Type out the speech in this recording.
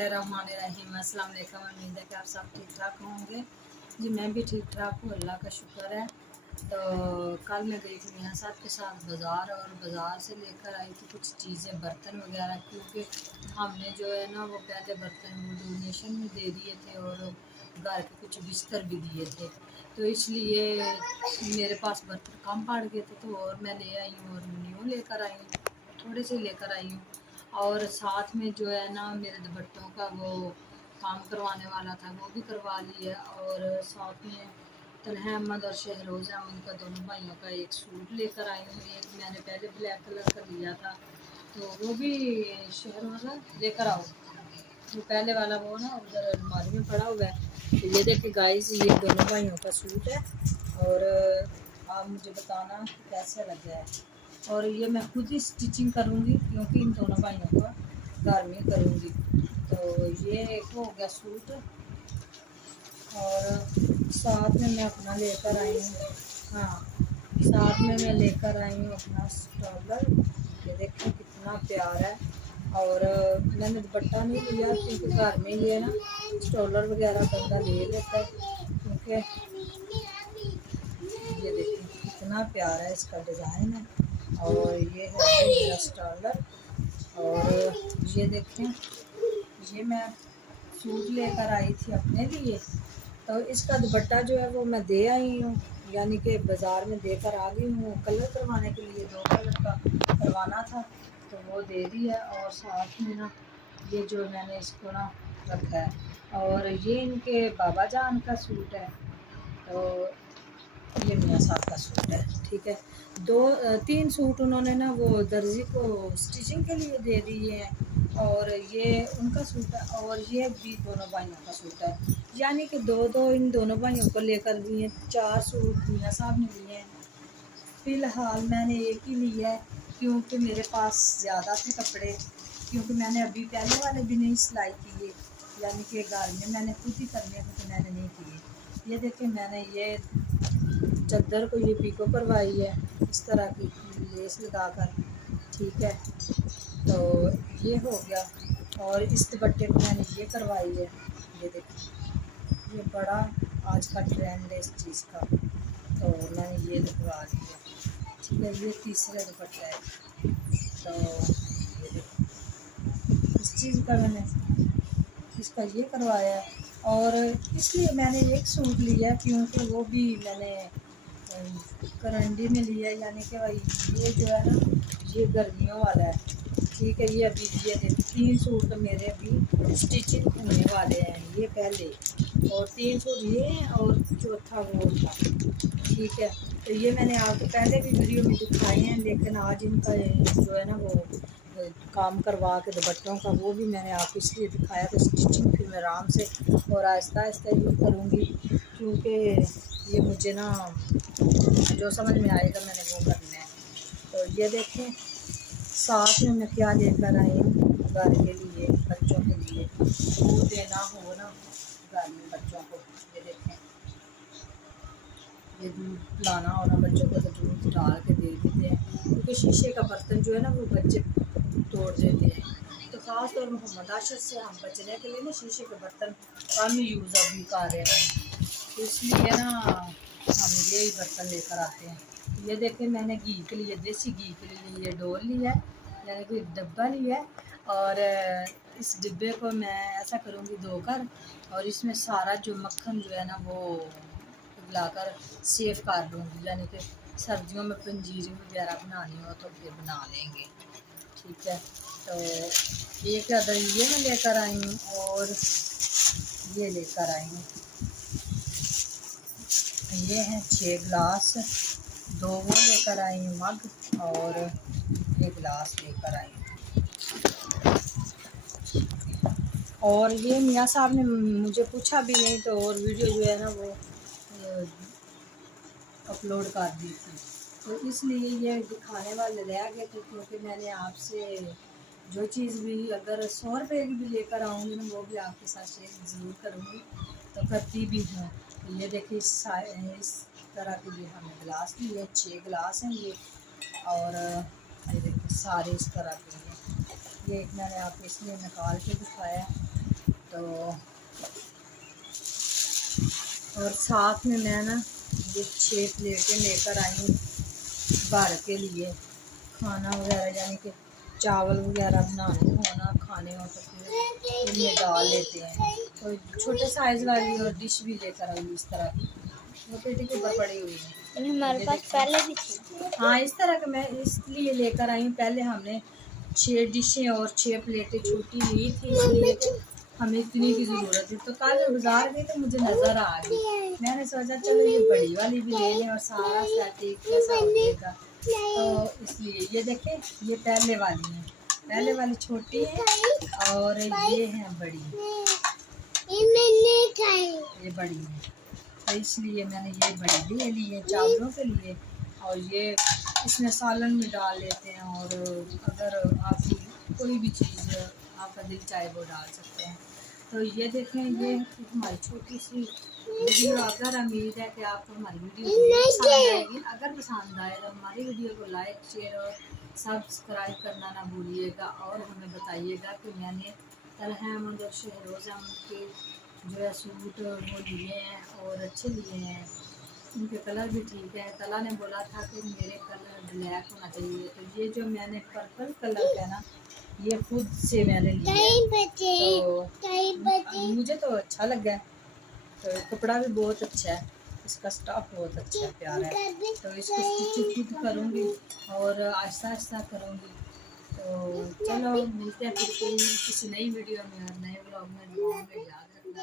बिस्मिल्लाहिर्रहमानिर्रहीम। अस्सलाम वालेकुम। उम्मीद है कि आप सब ठीक ठाक होंगे। जी मैं भी ठीक ठाक हूँ, अल्लाह का शुक्र है। तो कल मैं गई थी मियाँ साहब के साथ बाज़ार, और बाज़ार से लेकर आई थी कुछ चीज़ें, बर्तन वगैरह, क्योंकि हमने जो है ना वो पहले बर्तन वो डोनेशन में दे दिए थे और घर के कुछ बिस्तर भी दिए थे, तो इसलिए मेरे पास बर्तन कम पड़ गए थे। तो और मैं ले आई हूँ और न्यू लेकर आई हूँ, थोड़े से लेकर आई हूँ। और साथ में जो है ना मेरे दुपट्टों का वो काम करवाने वाला था, वो भी करवा लिया। और साथ में तलहा अहमद और शहरोज़ अहमद का, दोनों भाइयों का एक सूट लेकर आई हूँ। एक मैंने पहले ब्लैक कलर का लिया था, तो वो भी शहरोज़ा लेकर आओ। वो पहले वाला वो ना उधर अलमारी में पड़ा हुआ है। तो ये देखिए गाइस, ये दोनों भाइयों का सूट है, और आप मुझे बताना कैसा लग रहा है। और ये मैं खुद ही स्टिचिंग करूँगी, क्योंकि इन दोनों भाइयों का घर में करूँगी। तो ये एक हो गया सूट, और साथ में मैं अपना लेकर आई हूँ, हाँ साथ में मैं लेकर आई हूँ अपना स्टॉलर। ये देखिए कितना प्यारा है। और मैंने दुपट्टा नहीं लिया, क्योंकि घर में ये ना स्टॉलर वगैरह बंदा ले लेता है। क्योंकि ये देखिए कितना प्यारा है, इसका डिज़ाइन है। और ये है मेरा स्टॉलर। और ये देखें, ये मैं सूट लेकर आई थी अपने लिए, तो इसका दुपट्टा जो है वो मैं दे आई हूँ, यानी कि बाज़ार में देकर आ गई हूँ। कलर करवाने के लिए 2 कलर का करवाना था, तो वो दे दिया। और साथ में ना ये जो मैंने इसको ना रखा है, और ये इनके बाबा जान का सूट है। तो ये मियाँ साहब का सूट है, ठीक है। 3 सूट उन्होंने ना वो दर्जी को स्टिचिंग के लिए दे दिए हैं, और ये उनका सूट है, और ये भी दोनों भाइयों का सूट है। यानी कि 2-2 इन दोनों भाइयों को लेकर लिए 4 सूट मियाँ साहब ने लिए हैं। फ़िलहाल मैंने एक ही लिया है, क्योंकि मेरे पास ज़्यादा थे कपड़े, क्योंकि मैंने अभी पहले वाले भी नहीं सिलाई किए, यानी कि घर में मैंने खुद ही करने थे, तो मैंने नहीं किए। ये देखिए मैंने ये चादर को ये पीको करवाई है इस तरह की लेस लगाकर, ठीक है। तो ये हो गया। और इस दुपट्टे को मैंने ये करवाई है, ये देखिए ये बड़ा आज का ट्रेंड है इस चीज़ का, तो मैंने ये लगवा दिया, ठीक है। ये तीसरा दुपट्टा है, तो ये देखिए इस चीज़ का मैंने इसका ये करवाया है। और इसलिए मैंने एक सूट लिया, क्योंकि वो भी मैंने करंडी में लिया, यानी कि भाई ये जो है ना ये गर्मियों वाला है, ठीक है। ये अभी ये 3 सूट मेरे अभी स्टिचिंग होने वाले हैं, ये पहले, और 3 सूट ये हैं, और चौथा वो था, ठीक है। तो ये मैंने आपको पहले भी वीडियो में दिखाए हैं, लेकिन आज इनका जो है ना वो काम करवा के दुपट्टों का, वो भी मैंने आपको इसलिए दिखाया। तो स्टिचिंग फिर मैं आराम से और आहिस्ता आहिस्ता ही करूँगी, क्योंकि ये मुझे ना जो समझ में आएगा मैंने वो करना है। तो ये देखें साथ में मैं क्या लेकर आई हूँ घर के लिए, बच्चों के लिए दूध देना हो ना घर में बच्चों को। ये देखें, ये दूध लाना हो ना बच्चों को, तो दूध डाल के दे देते हैं, क्योंकि शीशे का बर्तन जो है ना वो बच्चे तोड़ देते हैं। तो ख़ास तौर में मदाशत से हम बचने के लिए ना शीशे के बर्तन कम यूज़ अभी कर रहे हैं, तो इसलिए ना हम यही बर्तन लेकर आते हैं। ये देखें मैंने घी के लिए, देसी घी के लिए ये डोल लिया है, यानी कि डब्बा लिया है। और इस डिब्बे को मैं ऐसा करूँगी धोकर, और इसमें सारा जो मक्खन जो है ना वो पिघलाकर सेव कर लूँगी, यानी कि सर्दियों में पंजीरी वगैरह बनानी हो तो फिर बना लेंगे, ठीक है। तो एक अदर ये मैं लेकर आई हूँ, और ये लेकर आई हूँ, ये हैं 6 गिलास, 2 वो लेकर आई हूँ मग, और ये गिलास लेकर आई हूँ। और ये मियाँ साहब ने मुझे पूछा भी नहीं, तो और वीडियो जो है ना वो अपलोड कर दी थी, तो इसलिए ये दिखाने वाले रह गए थे। क्योंकि मैंने आपसे जो चीज़ भी अगर 100 रुपये की भी लेकर आऊँगी ना, वो भी आपके साथ शेयर ज़रूर करूँगी, तो करती भी हूँ। तो ये देखिए इस तरह के भी हमने गिलास लिए, 6 गिलास हैं ये। और ये देखिए सारे इस तरह के हैं। ये एक मैंने आपको इसलिए निकाल के दिखाया, तो और साथ में मैं ना ये 6 प्लेटें लेकर आई हूँ घर के लिए, खाना वगैरह यानी कि चावल वगैरह बनाने हो ना, खाने हो तो फिर इनमें डाल लेते हैं। तो छोटे साइज़ वाली और डिश भी लेकर आई इस तरह की, वो पेटी के ऊपर पड़ी हुई है। हमारे पास पहले भी थी। हाँ, इस तरह का मैं इसलिए लेकर आई हूँ। पहले हमने 6 डिशें और 6 प्लेटें छोटी ली थी, इसलिए हमें इतनी की ज़रूरत थी। तो कल मैं बाज़ार गई तो मुझे नज़र आ गई, मैंने सोचा चलो ये बड़ी वाली भी ले लें और सारा सेट एक जैसा हो जाएगा। तो इसलिए ये देखें, ये पहले वाली है, पहले वाली छोटी है और ये है बड़ी, ये बड़ी है। तो इसलिए मैंने ये बड़ी ले ली है चावलों के लिए। और ये इसमें सालन में डाल लेते हैं, और अगर आप कोई भी चीज़ आपका दिल चाहे वो डाल सकते हैं। तो ये देखें, ये हमारी छोटी सी वीडियो। अगर उम्मीद है कि आपको हमारी वीडियो पसंद आएगी, अगर पसंद आए तो हमारी वीडियो को लाइक, शेयर और सब्सक्राइब करना ना भूलिएगा। और हमें बताइएगा कि मैंने तलहा अहमद और शहरोज़ अहमद के जो है सूट वो लिए हैं और अच्छे लिए हैं, उनके कलर भी ठीक है। तला ने बोला था कि मेरे कलर ब्लैक होना चाहिए, तो ये जो मैंने पर्पल कलर का ना, ये खुद से मैंने लिया, तो मुझे तो अच्छा लगा है। तो कपड़ा भी बहुत अच्छा है, इसका स्टफ बहुत अच्छा है, प्यारा है। तो इसको स्टिच खुद करूँगी और आहिस्ता आहिस्ता करूँगी। तो चलो मिलते हैं फिर किसी नई वीडियो में और नए ब्लॉग में। याद रखना।